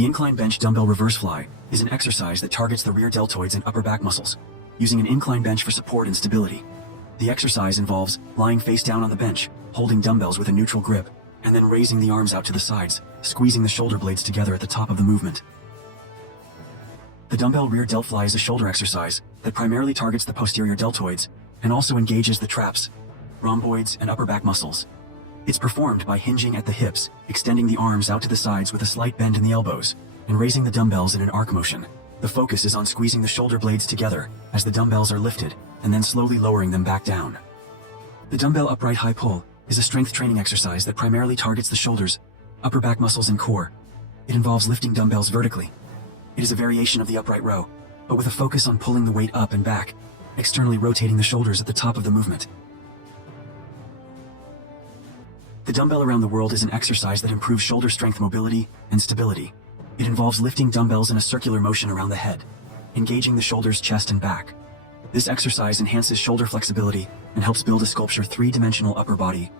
The incline bench dumbbell reverse fly is an exercise that targets the rear deltoids and upper back muscles, using an incline bench for support and stability. The exercise involves lying face down on the bench, holding dumbbells with a neutral grip, and then raising the arms out to the sides, squeezing the shoulder blades together at the top of the movement. The dumbbell rear delt fly is a shoulder exercise that primarily targets the posterior deltoids and also engages the traps, rhomboids, and upper back muscles. It's performed by hinging at the hips, extending the arms out to the sides with a slight bend in the elbows, and raising the dumbbells in an arc motion. The focus is on squeezing the shoulder blades together as the dumbbells are lifted, and then slowly lowering them back down. The dumbbell upright high pull is a strength training exercise that primarily targets the shoulders, upper back muscles, and core. It involves lifting dumbbells vertically. It is a variation of the upright row, but with a focus on pulling the weight up and back, externally rotating the shoulders at the top of the movement. The dumbbell around the world is an exercise that improves shoulder strength, mobility, and stability. It involves lifting dumbbells in a circular motion around the head, engaging the shoulders, chest, and back. This exercise enhances shoulder flexibility and helps build a sculpture three-dimensional upper body.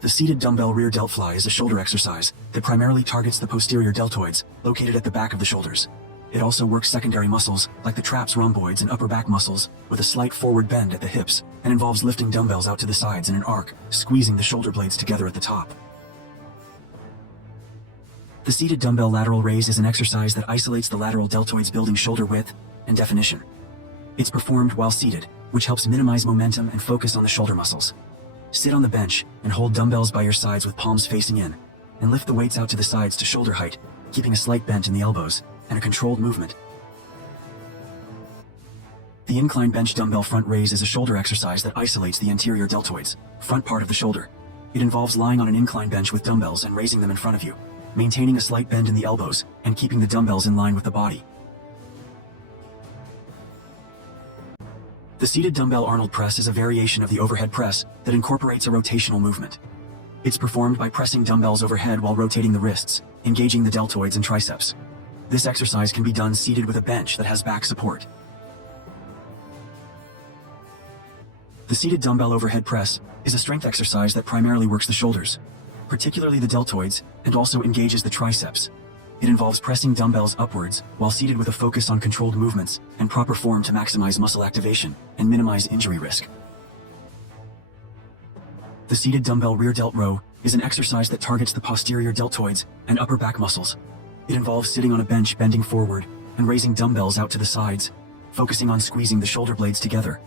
The seated dumbbell rear delt fly is a shoulder exercise that primarily targets the posterior deltoids, located at the back of the shoulders. It also works secondary muscles, like the traps, rhomboids, and upper back muscles, with a slight forward bend at the hips, and involves lifting dumbbells out to the sides in an arc, squeezing the shoulder blades together at the top. The seated dumbbell lateral raise is an exercise that isolates the lateral deltoids, building shoulder width and definition. It's performed while seated, which helps minimize momentum and focus on the shoulder muscles. Sit on the bench and hold dumbbells by your sides with palms facing in, and lift the weights out to the sides to shoulder height, keeping a slight bend in the elbows and a controlled movement. The incline bench dumbbell front raise is a shoulder exercise that isolates the anterior deltoids, front part of the shoulder. It involves lying on an incline bench with dumbbells and raising them in front of you, maintaining a slight bend in the elbows and keeping the dumbbells in line with the body. The seated dumbbell Arnold press is a variation of the overhead press that incorporates a rotational movement. It's performed by pressing dumbbells overhead while rotating the wrists, engaging the deltoids and triceps. This exercise can be done seated with a bench that has back support. The seated dumbbell overhead press is a strength exercise that primarily works the shoulders, particularly the deltoids, and also engages the triceps. It involves pressing dumbbells upwards while seated with a focus on controlled movements and proper form to maximize muscle activation and minimize injury risk. The seated dumbbell rear delt row is an exercise that targets the posterior deltoids and upper back muscles. It involves sitting on a bench, bending forward, and raising dumbbells out to the sides, focusing on squeezing the shoulder blades together